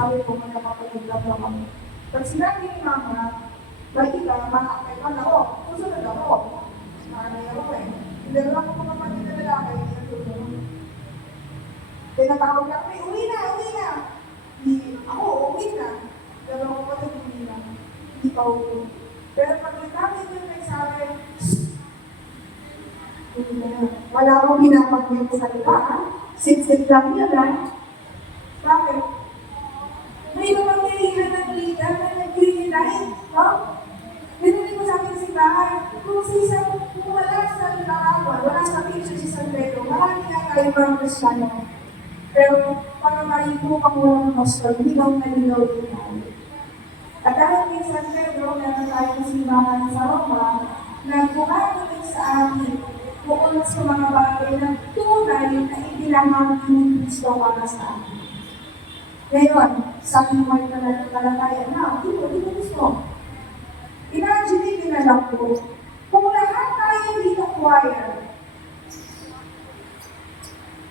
sabi ko, magkakapag-vlog lang kami. Pag sinabi ni Mama, bakit ka, makakailan ako, susunod ako. Maanay ako eh. Hindi lang ako kapatid na lalaki, hindi na susunod. Tinatawag lang, uwi na, uwi na. Ako, uwi na. Dalawang kapatid, uwi na. Hindi pa uwi. Pero pag nagamit yung nagsabi, wala akong ginapagyan sa iba, sit-sit lang yun, ha? Bakit? May namang nilihan ng leader na nag-green-line, no? Dinunin ko sa akin si bahay, kung si isang wala sa Larawan, wala sa picture si San Pedro, marami nga tayo mga Kristiyano. Pero, para maipo ka mula ng hostel, hindi ka nalinaw din tayo. At dahil kay San Pedro, meron tayong simbahan sa Roma, na kumakalit sa atin bukod sa mga bagay ng tunay na ipinahagi ng Kristo para sa atin. Ngayon, sa aking talakayan na, di ko gusto. Imagine na lang po, kung lahat tayo dito choir,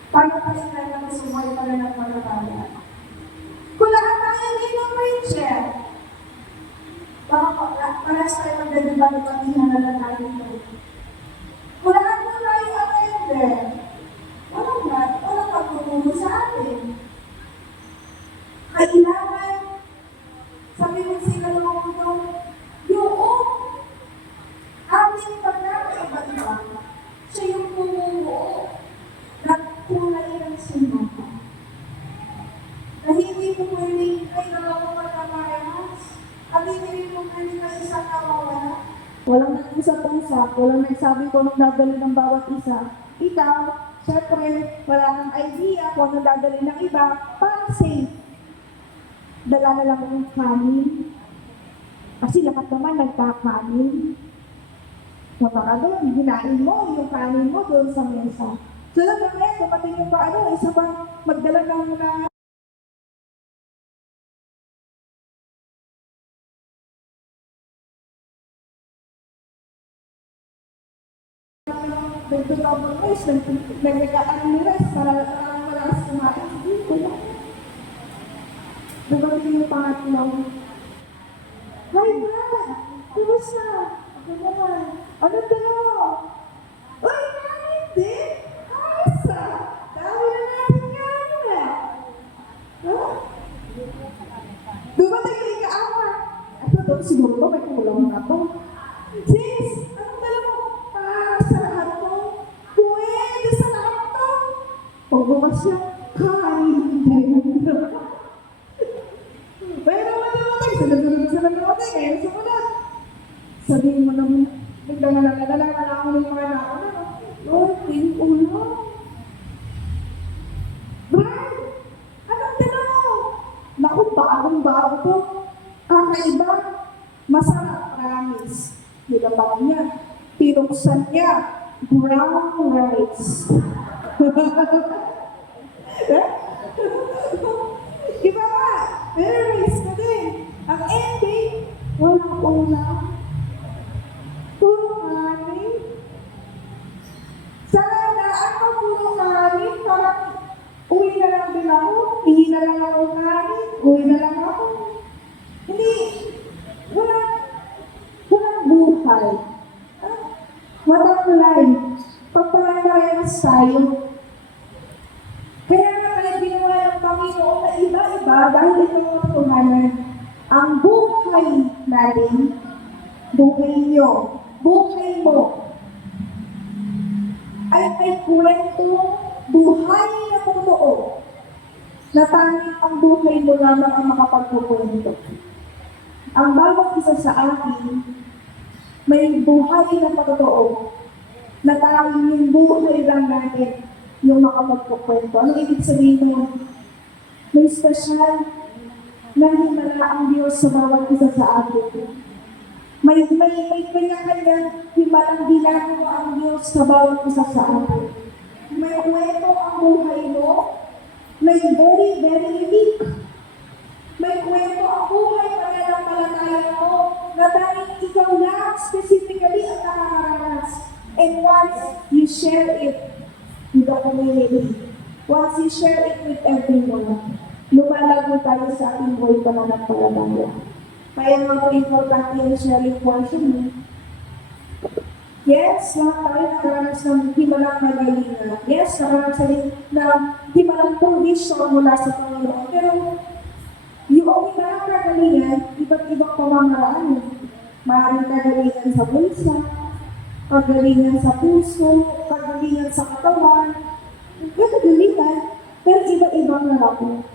paano pa rin nalang sumay pala ng talakayan? Kung lahat tayo dito preacher, parehas tayo magdadiba ng patihan na lang tayo dito. Kung lahat mo tayo attender, walang pagtutulong sa atin. Kailangan, sabi mo sila naman ito, yung ating pagkakaiba-iba, siya yung pumubuo ng kulay ng simbahan. Na hindi mo pwedeng ay dalawang pagkaparehas, at hindi mo pwedeng na isang nawawala. Walang nag-usap-usap, walang nagsabi ko nung dadali ng bawat isa. Ikaw, syempre, wala kang idea kung anong dadali ng iba, para safe. Dala na lang yung kanin. Kasi lahat naman nagkakanin. Mapaka doon, hinain mo yung kanin mo doon sa mesa. Sunod na ngayon, dumating yung isa pang magdala ng nagkakaan nila para malakas kumain. Wala. Dumating yung pangatlong, "Hi, Brad! Kumusta? Ako naman. Anong dala mo? Uy, kanin din? Ayos ah! Dami na natin kanin ah! Huh? Dumating yung ika-awa. At ito, siguro ba may kulang na to? Sis, anong dala mo? Sa lahat to? Pwede sa lahat to? Pag bukas siya, kanin din. Pero matay, sunod-sunod namatay, kaya sumunod. Sabihin mo naman, nagdala ako ng mga nauna. Lord, thank you, Lord. Brad, anong dala mo? Naku, bagong-bago to. Kakaiba, masarap, promise. Nilabang niya, pinuksan niya, brown rice. Iba nga, very rice ka din. Ang ending, walang ulam. Puro kanin. Sa handaan mo, puro kanin. Parang uwi na lang din ako. Hindi na lang ako kanin. Uwi na lang ako. Hindi. Walang buhay. Walang life. Pagparehas tayo. Kaya nga kaya ginawa ng Panginoon na iba-iba dahil ito yung katuhanan. Ang buhay natin, buhay niyo, buhay mo, ay may kwento, buhay na totoo, na tanging ang buhay mo lamang ang makapagkukwento. Ang bawat isa sa atin, may buhay na totoo, na tanging yung buhay lang natin yung makapagkukwento. Ano ibig sabihin mo? May special na himala ang Diyos sa bawat isa sa atin. May kanya-kanya himalang ginagawa ang Diyos sa bawat isa sa atin. May kwento ang buhay mo, may very, very unique. May kwento ang buhay pananampalataya mo na dahil ikaw lang specifically ang nakakaranas. And once you share it with the community, once you share it with everyone, lumalago tayo sa ating buhay pananampalataya. Kaya nga po importante yung sharing portion eh. Yes, lahat tayo nakaranas ng himalang nagalingan. Yes, nakaranas din ng himalang provision mula sa Panginoon. Pero yung himalang kagalingan, iba't ibang pamamaraan. Maaaring kagalingan sa bulsa, kagalingan sa puso, kagalingan sa katawan, kagalingan, pero iba-ibang narapin.